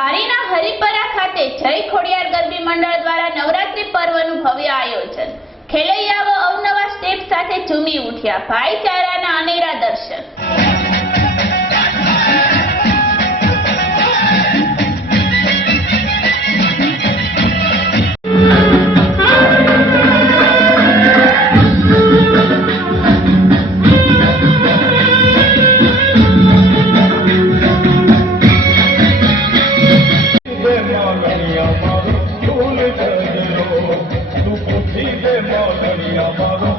ધારીના હરિપરા ખાતે જય ખોડિયાર ગરબી મંડળ દ્વારા નવરાત્રી પર્વનું ભવ્ય આયોજન. ખેલૈયાઓ અવનવા સ્ટેપ સાથે ઝૂમી ઉઠ્યા. ભાઈચારાના અને માદરિયા મારું ક્યુલ જગરો તું પૂછી લે માદરિયા મારું